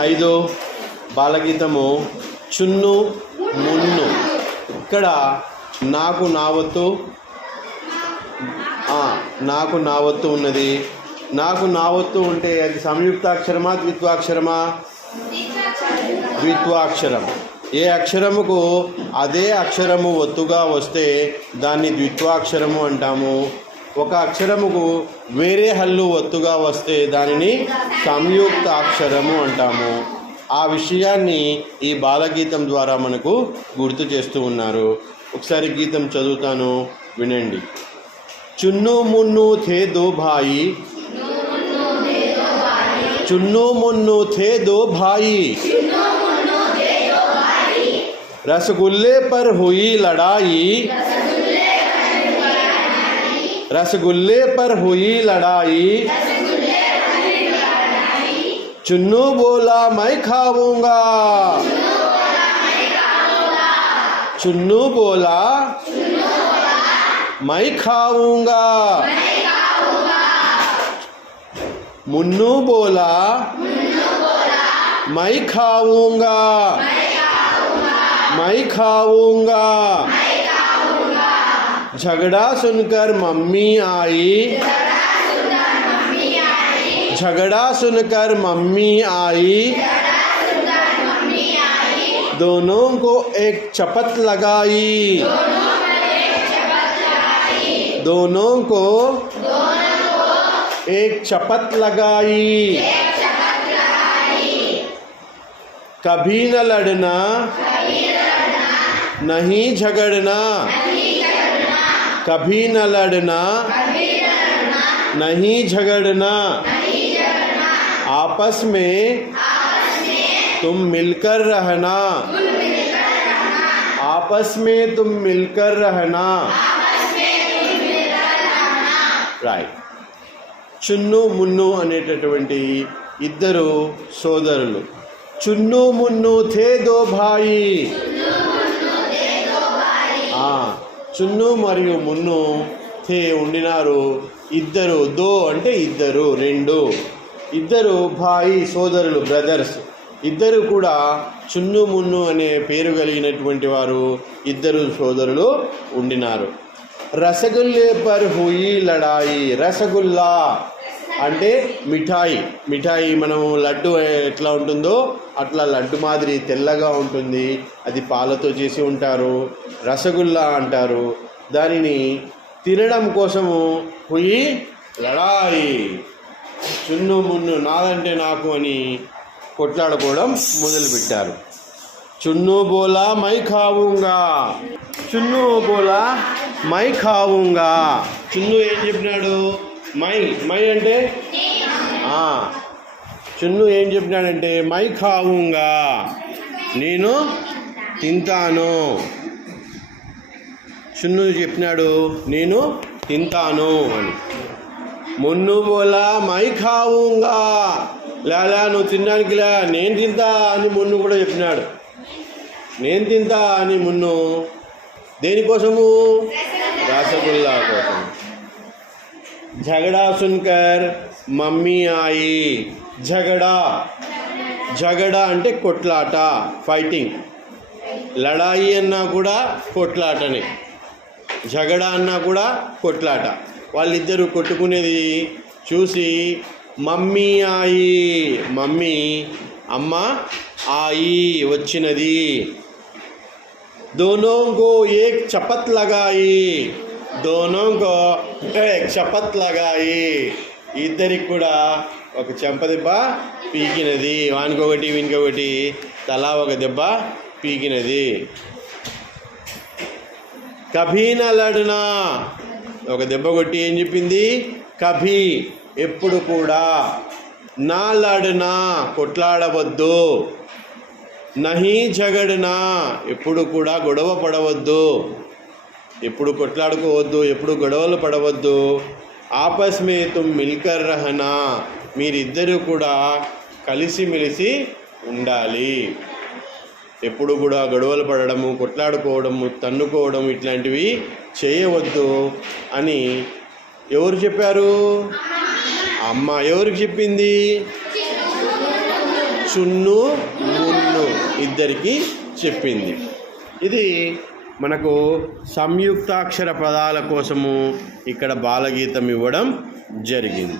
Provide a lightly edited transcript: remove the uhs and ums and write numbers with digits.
5 బాలగీతము చున్ను మున్ను. ఇక్కడ నాకు నావత్తు ఉన్నది. నాకు నావత్తు ఉంటే అది సంయుక్తాక్షరమా ద్విత్వాక్షరమా? ద్విత్వాక్షరం. ఏ అక్షరముకు అదే అక్షరము ఒత్తుగా వస్తే దాన్ని ద్విత్వాక్షరము అంటాము. ఒక అక్షరముకు వేరే హల్లు ఒత్తుగా వస్తే దానిని సంయుక్తాక్షరము అంటాము. ఆ విషయాన్ని ఈ బాలగీతం ద్వారా మనకు గుర్తు చేస్తూ ఉన్నారు. ఒకసారి గీతం చదువుతాను, వినండి. చున్ను మున్ను थे दो भाई, चुन्नू मुन्नू थे दो भाई, रसगुल्ले पर हुई लड़ाई, रसगुल्ले पर हुई लड़ाई, चुन्नू बोला मैं खाऊंगा, चुन्नू बोला मैं खाऊंगा, मुन्नू बोला मैं खाऊंगा, मैं खाऊंगा। झगड़ा सुनकर मम्मी आई, झगड़ा सुनकर मम्मी आई, दोनों को एक चपत लगाई, दोनों को एक चपत लगाई, कभी न लड़ना नहीं झगड़ना, कभी न लड़ना नहीं झगड़ना, आपस में तुम मिलकर रहना, आपस में तुम मिलकर रहना। రైట్. చున్ను మున్ను అనేటటువంటి ఇద్దరు సోదరులు. చున్ను మున్ను థే దో భాయి. చున్ను మరియు మున్ను థే ఉండినారు. ఇద్దరు, దో అంటే ఇద్దరు, రెండు. ఇద్దరు భాయి సోదరులు, బ్రదర్స్. ఇద్దరు కూడా చున్ను మున్ను అనే పేరు కలిగినటువంటి వారు ఇద్దరు సోదరులు ఉండినారు. రసగుల్లే పర్ హుయి లడాయి. రసగుల్లా అంటే మిఠాయి. మిఠాయి మనము లడ్డు ఎట్లా ఉంటుందో అట్లా లడ్డు మాదిరి తెల్లగా ఉంటుంది. అది పాలతో చేసి ఉంటారు, రసగుల్లా అంటారు. దానిని తినడం కోసము హుయి లడాయి, చున్ను మున్ను నాదంటే నాకు అని కొట్లాడుకోవడం మొదలుపెట్టారు. చున్ను బోలా మై ఖావుంగా, చున్ను బోలా మై ఖావుంగా. చున్ను ఏం చెప్పినాడు? మై. మై అంటే చున్ను ఏం చెప్పినాడంటే మై ఖావుంగా, నేను తింటాను. చున్ను చెప్పినాడు నేను తింటాను అని. మున్ను బోలా మై ఖావుంగా, లేలా నువ్వు తినడానికి లే, నేను తింటా అని మున్ను కూడా చెప్పినాడు. నేను తింటా అని మున్ను దేనికోసము? రసగుల్లా కోసం. झगड़ा सुनकर మమ్మీ आई. झगड़ा, झगड़ा అంటే కొట్లాట, ఫైటింగ్. లడాయి అన్నా కూడా కొట్లాటనే, झगड़ा అన్నా కూడా కొట్లాట. వాళ్ళిద్దరూ కొట్టుకునేది చూసి మమ్మీ ఆయి, మమ్మీ అమ్మ ఆయి వచ్చినది. दोनों को एक चपत लगाई, दोनों को एक चपत लगाई. ఇద్దరికి కూడా ఒక చెంపదెబ్బ పీకినది. వానికొకటి వీనికొకటి తలా ఒక దెబ్బ పీకినది. కభీ న లడ్నా, ఒక దెబ్బ కొట్టి ఏం చెప్పింది? కభీ ఎప్పుడు కూడా, నా లడ్నా కొట్లాడవద్దు, నహీ झगड़ना ఎప్పుడు కూడా గొడవ పడవద్దు, ఎప్పుడు కొట్లాడుకోవద్దు, ఎప్పుడు గొడవలు పడవద్దు. ఆపస్ మే తుమ్ మిల్కర్ రహనా, మీరిద్దరూ కూడా కలిసిమెలిసి ఉండాలి. ఎప్పుడు కూడా గొడవలు పడడము, కొట్లాడుకోవడము, తన్నుకోవడం ఇట్లాంటివి చేయవద్దు అని ఎవరు చెప్పారు? అమ్మ. ఎవరికి చెప్పింది? చున్ను మున్ను ఇద్దరికి చెప్పింది. ఇది మనకు సంయుక్తాక్షర పదాల కోసము ఇక్కడ బాలగీతం ఇవ్వడం జరిగింది.